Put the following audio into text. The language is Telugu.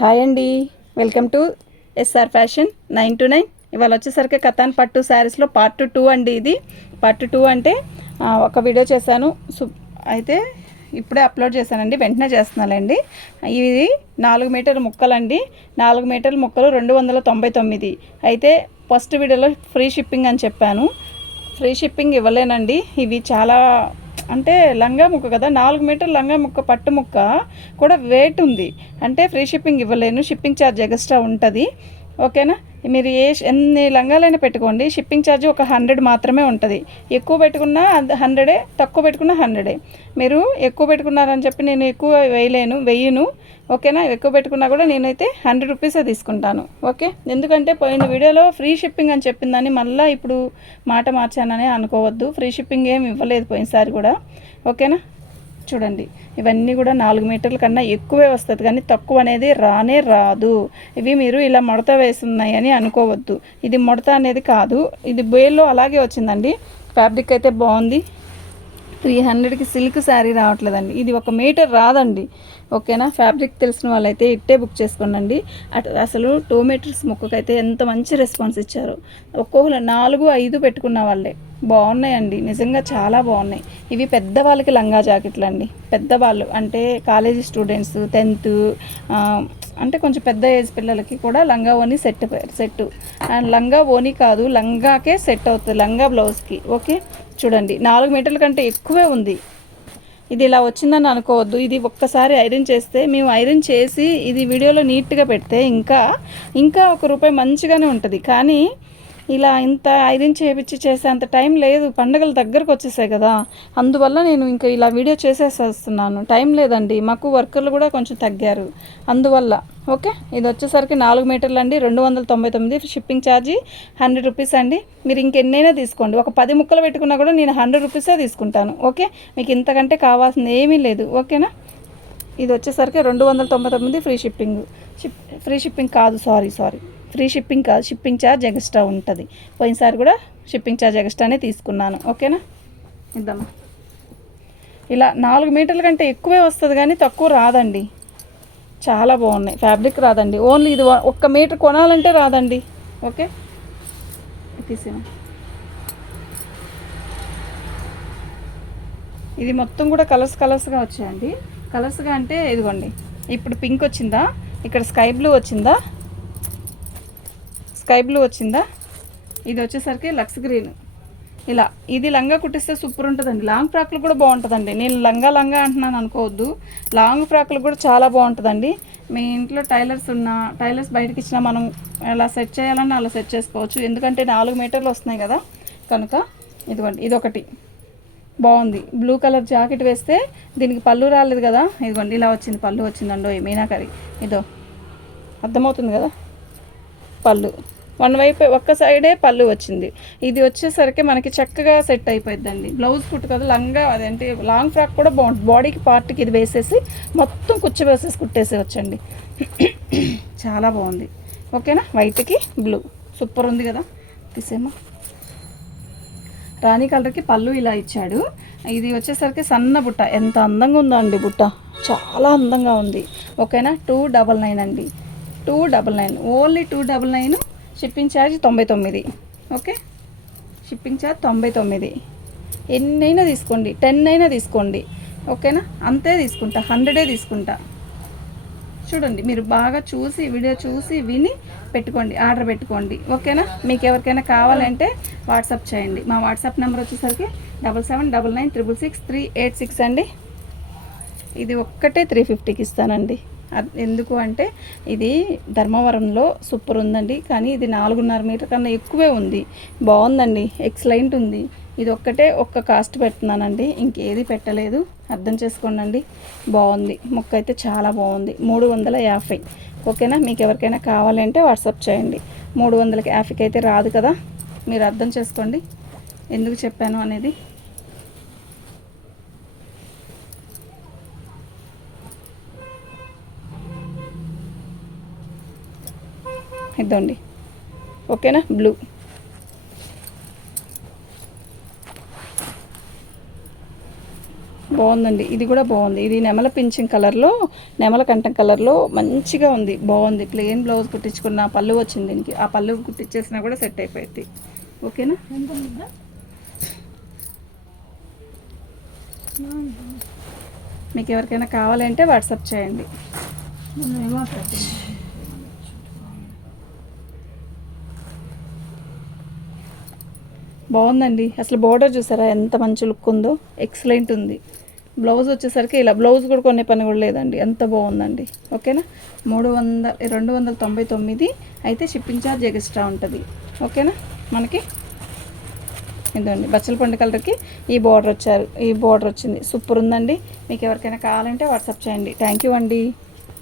హాయ్ అండి. Welcome to SR fashion nine to nine. ఇవాళ వచ్చేసరికి కథాన్ పట్టు శారీస్లో పార్ట్ టూ అండి ఇది. పార్ట్ టూ అంటే ఒక వీడియో చేశాను. సు అయితే ఇప్పుడే అప్లోడ్ చేశానండి. వెంటనే చేస్తున్నానండి. ఇది నాలుగు మీటర్ల ముక్కలండి. నాలుగు మీటర్ల ముక్కలు రెండు వందల తొంభై తొమ్మిది. అయితే ఫస్ట్ వీడియోలో ఫ్రీ షిప్పింగ్ అని చెప్పాను. ఫ్రీ షిప్పింగ్ ఇవ్వలేనండి. ఇవి చాలా అంటే లంగా ముక్క కదా నాలుగు మీటర్ లంగా ముక్క పట్టు ముక్క కూడా వెయిట్ ఉంది. అంటే ఫ్రీ షిప్పింగ్ ఇవ్వలేను షిప్పింగ్ ఛార్జ్ ఎక్స్ట్రా ఉంటుంది. ఓకేనా? మీరు ఏ ఎన్ని లంగాలైనా పెట్టుకోండి. షిప్పింగ్ ఛార్జ్ ఒక హండ్రెడ్ మాత్రమే ఉంటుంది. ఎక్కువ పెట్టుకున్నా హండ్రెడే తక్కువ పెట్టుకున్నా హండ్రెడే. మీరు ఎక్కువ పెట్టుకున్నారని చెప్పి నేను ఎక్కువ వేయలేను వెయ్యను ఓకేనా? ఎక్కువ పెట్టుకున్నా కూడా నేనైతే హండ్రెడ్ రూపీసే తీసుకుంటాను. ఓకే? ఎందుకంటే పోయిన వీడియోలో ఫ్రీ షిప్పింగ్ అని చెప్పిందని మళ్ళీ ఇప్పుడు మాట మార్చానని అనుకోవద్దు. ఫ్రీ షిప్పింగ్ ఏమి ఇవ్వలేదు పోయినసారి కూడా. ఓకేనా? చూడండి. ఇవన్నీ కూడా నాలుగు మీటర్ల కన్నా ఎక్కువే వస్తుంది. కానీ తక్కువ అనేది రానే రాదు. ఇవి మీరు ఇలా ముడత వేస్తున్నాయని అనుకోవద్దు. ఇది ముడత అనేది కాదు. ఇది బేల్లో అలాగే వచ్చిందండి. ఫ్యాబ్రిక్ అయితే బాగుంది. త్రీ హండ్రెడ్కి సిల్క్ శారీ రావట్లేదండి. ఇది ఒక మీటర్ రాదండి. ఓకేనా? ఫ్యాబ్రిక్ తెలిసిన వాళ్ళైతే ఇట్టే బుక్ చేసుకోండి అటు అసలు టూ మీటర్స్ మొక్కకైతే ఎంత మంచి రెస్పాన్స్ ఇచ్చారు. ఒక్కొక్కరు నాలుగు ఐదు పెట్టుకున్న వాళ్ళే. బాగున్నాయండి. నిజంగా చాలా బాగున్నాయి. ఇవి పెద్దవాళ్ళకి లంగా జాకెట్లు అండి పెద్దవాళ్ళు అంటే కాలేజీ స్టూడెంట్స్ టెన్త్ అంటే కొంచెం పెద్ద ఏజ్ పిల్లలకి కూడా లంగా ఓని సెట్ సెట్ అండ్ లంగా ఓని కాదు లంగాకే సెట్ అవుతుంది లంగా బ్లౌజ్కి. ఓకే? చూడండి. నాలుగు మీటర్ల కంటే ఎక్కువే ఉంది. ఇది ఇలా వచ్చిందని అనుకోవద్దు. ఇది ఒక్కసారి ఐరన్ చేస్తే మేము ఐరన్ చేసి ఇది వీడియోలో నీట్గా పెడితే ఇంకా ఇంకా ఒక రూపాయి మంచిగానే ఉంటుంది. కానీ ఇలా ఇంత ఐరన్ చేపించి చేసే అంత టైం లేదు. పండుగలు దగ్గరకు వచ్చేసాయి కదా. అందువల్ల నేను ఇంకా ఇలా వీడియో చేసేసేస్తున్నాను. టైం లేదండి. మాకు వర్కర్లు కూడా కొంచెం తగ్గారు. అందువల్ల ఓకే? ఇది వచ్చేసరికి నాలుగు మీటర్లు అండి. రెండు వందల తొంభై తొమ్మిది షిప్పింగ్ ఛార్జీ హండ్రెడ్ రూపీస్ అండి. మీరు ఇంకెన్నైనా తీసుకోండి. ఒక పది ముక్కలు పెట్టుకున్నా కూడా నేను హండ్రెడ్ రూపీసే తీసుకుంటాను. ఓకే? మీకు ఇంతకంటే కావాల్సింది ఏమీ లేదు. ఓకేనా? ఇది వచ్చేసరికి రెండు వందల తొంభై తొమ్మిది free shipping. Ship free shipping కాదు. Sorry sorry. ఫ్రీ షిప్పింగ్ కాదు షిప్పింగ్ ఛార్జ్ ఎక్స్ట్రా ఉంటుంది. పోయినసారి కూడా షిప్పింగ్ ఛార్జ్ ఎక్స్ట్రానే తీసుకున్నాను. ఓకేనా? ఇద్దామా? ఇలా నాలుగు మీటర్ల కంటే ఎక్కువే వస్తుంది కానీ తక్కువ రాదండి. చాలా బాగున్నాయి. ఫ్యాబ్రిక్ రాదండి. ఓన్లీ ఇది ఒక్క మీటర్ కొనాలంటే రాదండి. ఓకే? తీసేనా ఇది మొత్తం కూడా కలర్స్ కలర్స్గా వచ్చాయండి. కలర్స్గా అంటే ఇదిగోండి. ఇప్పుడు పింక్ వచ్చిందా? ఇక్కడ స్కై బ్లూ వచ్చిందా? స్కై బ్లూ వచ్చిందా? ఇది వచ్చేసరికి లక్స్ గ్రీన్. ఇలా ఇది లంగా కుట్టిస్తే సూపర్ ఉంటుందండి. లాంగ్ ఫ్రాక్లు కూడా బాగుంటుందండి. నేను లంగా లంగా అంటున్నాను అనుకోవద్దు. లాంగ్ ఫ్రాక్లు కూడా చాలా బాగుంటుందండి. మీ ఇంట్లో టైలర్స్ ఉన్న టైలర్స్ బయటకి ఇచ్చినా మనం ఎలా సెట్ చేయాలన్నా అలా సెట్ చేసుకోవచ్చు. ఎందుకంటే నాలుగు మీటర్లు వస్తున్నాయి కదా. కనుక ఇదిగోండి ఇదొకటి. బాగుంది. బ్లూ కలర్ జాకెట్ వేస్తే దీనికి పళ్ళు రాలేదు కదా. ఇదిగోండి ఇలా వచ్చింది. పళ్ళు వచ్చిందండో మీనాకరి. ఇదో. అర్థమవుతుంది కదా? పళ్ళు. వన్ వైపు ఒక్క సైడే పళ్ళు వచ్చింది. ఇది వచ్చేసరికి మనకి చక్కగా సెట్ అయిపోయిందండి బ్లౌజ్ కుట్టు కదా లంగా అదేంటి లాంగ్ ఫ్రాక్ కూడా బాగుంటుంది బాడీకి పార్ట్కి ఇది వేసేసి మొత్తం కుచ్చి వేసేసి కుట్టేసి వచ్చండి చాలా బాగుంది. ఓకేనా? వైట్కి బ్లూ సూపర్ ఉంది కదా? తీసేమా రాణి కలర్కి పళ్ళు ఇలా ఇచ్చాడు. ఇది వచ్చేసరికి సన్న బుట్ట. ఎంత అందంగా ఉందో అండి బుట్ట. చాలా అందంగా ఉంది. ఓకేనా? టూ డబల్ నైన్ అండి. Two double nine only two double nine shipping charge తొంభై తొమ్మిది. ఓకే షిప్పింగ్ ఛార్జ్ తొంభై తొమ్మిది. ఎన్నైనా తీసుకోండి. టెన్ అయినా తీసుకోండి ఓకేనా అంతే తీసుకుంటా. హండ్రెడే తీసుకుంటా. చూడండి మీరు బాగా చూసి వీడియో చూసి విని పెట్టుకోండి. ఆర్డర్ పెట్టుకోండి. ఓకేనా మీకు ఎవరికైనా కావాలంటే వాట్సాప్ చేయండి. మా వాట్సాప్ నెంబర్ వచ్చేసరికి double seven double nine triple six three eight six అండి. ఇది ఒక్కటే త్రీ ఫిఫ్టీకి ఇస్తానండి. ఎందుకు అంటే ఇది ధర్మవరంలో సూపర్ ఉందండి. కానీ ఇది నాలుగున్నర మీటర్ కన్నా ఎక్కువే ఉంది. బాగుందండి. ఎక్సలెంట్ ఉంది. ఇది ఒక్కటే ఒక్క కాస్ట్ పెడుతున్నానండి. ఇంకేది పెట్టలేదు. అర్థం చేసుకోండి బాగుంది. మొక్క అయితే చాలా బాగుంది. మూడు వందల యాభై. ఓకేనా? మీకు ఎవరికైనా కావాలంటే వాట్సాప్ చేయండి. మూడు వందలకి యాభైకి అయితే రాదు కదా? మీరు అర్థం చేసుకోండి. ఎందుకు చెప్పాను అనేది? ఇద్దండి ఓకేనా? బ్లూ. బాగుందండి. ఇది కూడా బాగుంది. ఇది నెమల పింఛింగ్ కలర్లో నెమల కంఠం కలర్లో మంచిగా ఉంది. బాగుంది. ప్లెయిన్ బ్లౌజ్ కుట్టించుకున్న పళ్ళు వచ్చింది దీనికి. ఆ పళ్ళు కుట్టించేసినా కూడా సెట్ అయిపోయింది. ఓకేనా? మీకు ఎవరికైనా కావాలంటే వాట్సాప్ చేయండి మనం ఏమో పెట్టింది బాగుందండి. అసలు బోర్డర్ చూసారా? ఎంత మంచి లుక్ ఉందో. ఎక్సలెంట్ ఉంది. బ్లౌజ్ వచ్చేసరికి ఇలా బ్లౌజ్ కూడా కొనే పని కూడా లేదండి. ఎంత బాగుందండి. ఓకేనా? మూడు వందల రెండు వందల తొంభై తొమ్మిది అయితే షిప్పింగ్ ఛార్జ్ ఎక్స్ట్రా ఉంటుంది. ఓకేనా? మనకి ఇదండి బచ్చల పండు కలర్కి ఈ బార్డర్ వచ్చారు. ఈ బార్డర్ వచ్చింది. సూపర్ ఉందండి. మీకు ఎవరికైనా కావాలంటే వాట్సాప్ చేయండి. థ్యాంక్ యూ అండి.